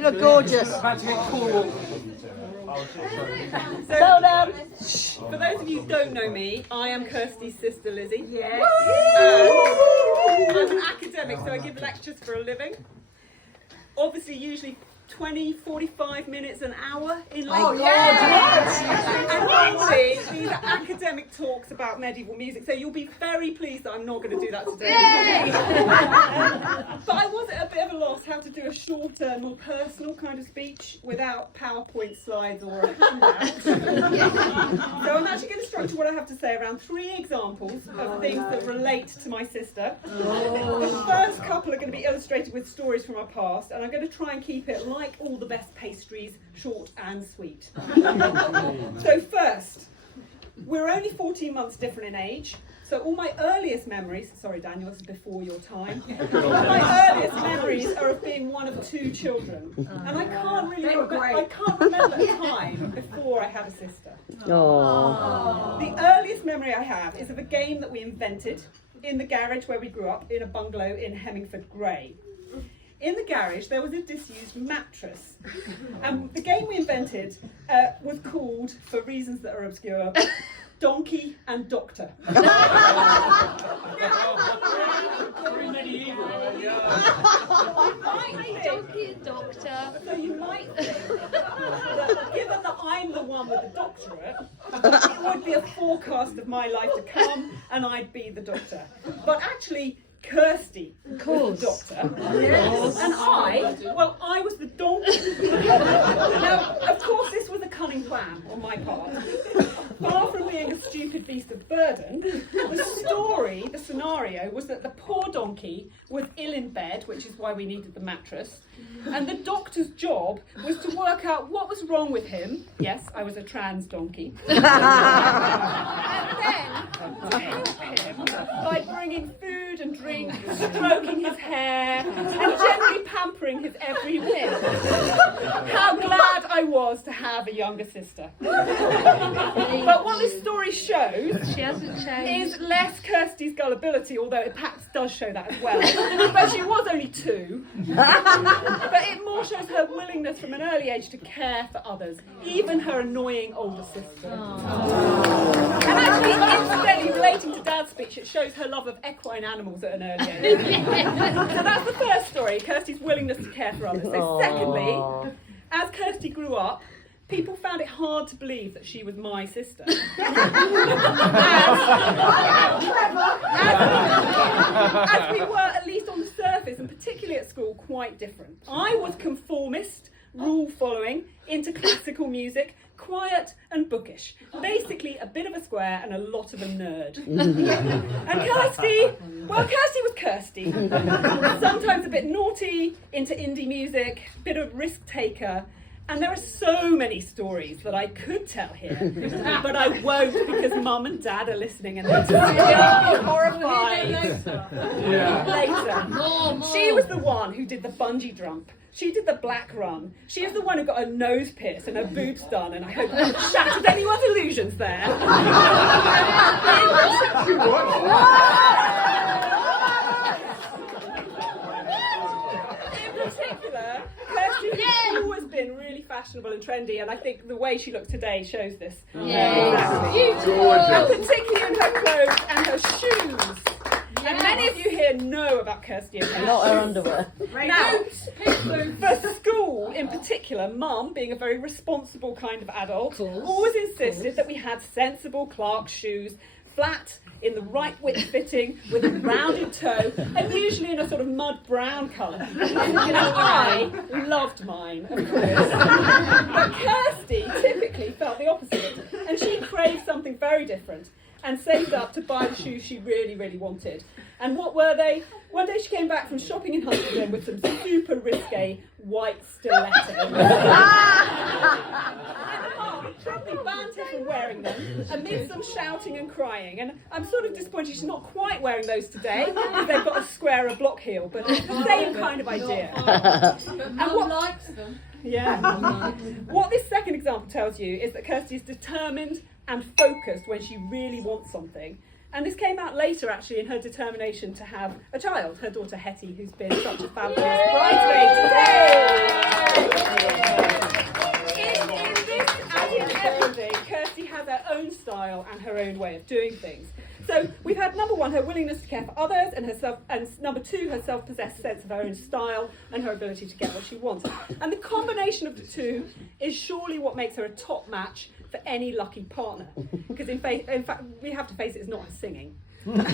You look gorgeous. About to get cool. So, for those of you who don't know me, I am Kirsty's sister Lizzie. Yes. I'm an academic, so I give lectures for a living. Obviously, usually 20, 45 minutes, an hour in lecture. Oh, yes. And normally, these are academic talks about medieval music, so you'll be very pleased that I'm not going to do that today. But I was at a bit of a loss how to do a shorter, more personal kind of speech without PowerPoint slides or a handout. So I'm actually going to structure what I have to say around 3 examples of things that relate to my sister. The first couple are going to be illustrated with stories from our past, and I'm going to try and keep it like all the best pastries, short and sweet. So first, we're only 14 months different in age, so all my earliest memories, sorry Daniel, this is before your time, all my earliest memories are of being one of 2 children. And I can't remember a time before I had a sister. Aww. The earliest memory I have is of a game that we invented in the garage where we grew up, in a bungalow in Hemmingford Grey. In the garage, there was a disused mattress. And the game we invented was called, for reasons that are obscure, Donkey and Doctor. Very medieval. Donkey and Doctor. So you might think that given that I'm the one with the doctorate, it would be a forecast of my life to come and I'd be the doctor. But actually, Kirsty was the doctor, yes. And I was the donkey. Now, of course, this was a cunning plan on my part. Far from being a stupid beast of burden, the scenario was that the poor donkey was ill in bed, which is why we needed the mattress, and the doctor's job was to work out what was wrong with him. Yes, I was a trans donkey. And then help him by bringing food and drink, stroking his hair, and generally pampering his every whim. How glad I was to have a younger sister. But what this story shows is less Kirsty's gullibility, although it perhaps does show that as well. But she was only 2. But it more shows her willingness from an early age to care for others, even her annoying older sister. And actually, incidentally, relating to Dad's speech, it shows her love of equine animals at an early age. So that's the first story, Kirsty's willingness to care for others. So secondly, as Kirsty grew up, people found it hard to believe that she was my sister. As we were, at least on the surface, and particularly at school, quite different. I was conformist, rule-following, into classical music, quiet and bookish. Basically a bit of a square and a lot of a nerd. And Kirsty was Kirsty. Sometimes a bit naughty, into indie music, bit of risk taker. And there are so many stories that I could tell here, but I won't because Mum and Dad are listening and they're just horrified. Later. She was the one who did the bungee jump. She did the black run. She is the one who got her nose pierced and her boobs done, and I hope I haven't shattered anyone's illusions there. In particular, Kirsty has always been really fashionable and trendy, and I think the way she looks today shows this. Beautiful. And particularly in her clothes and her shoes. And many of you here know about Kirsty and her Not her underwear. Now, for school in particular, Mum, being a very responsible kind of adult, always insisted that we had sensible Clark's shoes, flat, in the right width fitting, with a rounded toe, and usually in a sort of mud brown colour. And I loved mine, of course. But Kirsty typically felt the opposite, and she craved something very different, and saved up to buy the shoes she really, really wanted. And what were they? One day she came back from shopping in Huntingdon with some super risque white stilettos. And Mum promptly banned her from wearing them, amid some shouting and crying. And I'm sort of disappointed she's not quite wearing those today, because they've got a square or block heel, but it's the same kind of idea. But Mum likes them. Yeah. What this second example tells you is that Kirsty is determined and focused when she really wants something. And this came out later, actually, in her determination to have a child, her daughter Hetty, who's been such a fabulous bridesmaid today. own way of doing things. So we've had number one, her willingness to care for others, and number two, her self-possessed sense of her own style and her ability to get what she wants. And the combination of the two is surely what makes her a top match for any lucky partner. Because in fact, we have to face it, it's not her singing. and in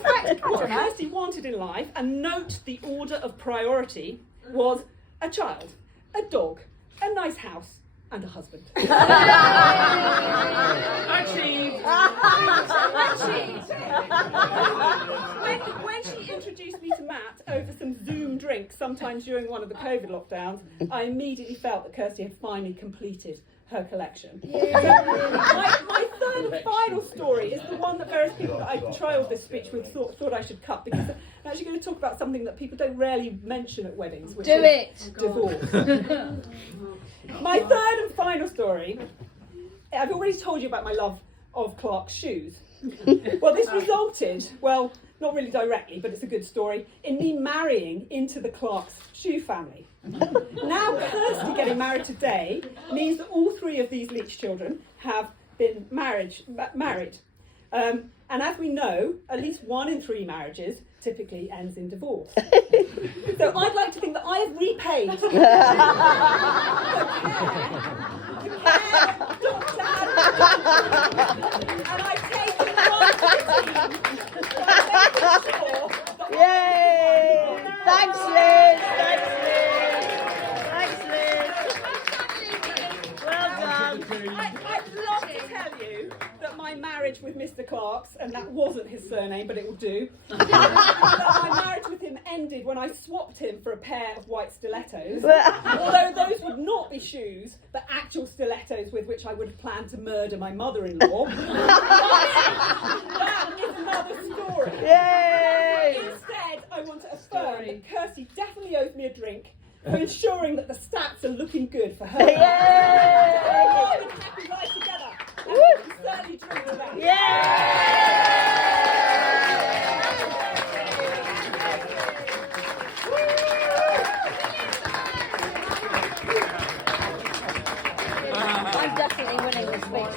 fact, what Kirsty wanted in life, and note the order of priority, was a child, a dog, a nice house, and a husband. Achieved. When she introduced me to Matt over some Zoom drinks, sometimes during one of the COVID lockdowns, I immediately felt that Kirsty had finally completed her collection. My third and final story is the one that various people that I trialled this speech with thought I should cut, because I'm actually going to talk about something that people don't rarely mention at weddings, which is divorce. My third and final story, I've already told you about my love of Clark's shoes. Well, this resulted, well, not really directly, but it's a good story, in me marrying into the Clark's shoe family. Now, Kirsty getting married today means that all three of these Leach children have been married. And as we know, at least 1 in 3 marriages typically ends in divorce. So I'd like to think that I have repaid the care of Dr. and I've taken one for the team. Yay! Thanks, Liz. Thanks, Liz. Well done. I'd love to tell you that my marriage with Mr. Clark's, and that wasn't his surname, but it will do, that my marriage with him ended when I swapped him for a pair of white stilettos, although those would not be shoes, but actual stilettos with which I would have planned to murder my mother-in-law. That is another story. Yay! Instead, I want to affirm that Kirsty definitely owes me a drink for ensuring that the stats are looking good for her. Yay! Happy life together. And we can certainly drink to that. I'm definitely winning this speech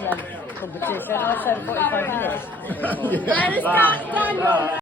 competition. I said 45 minutes.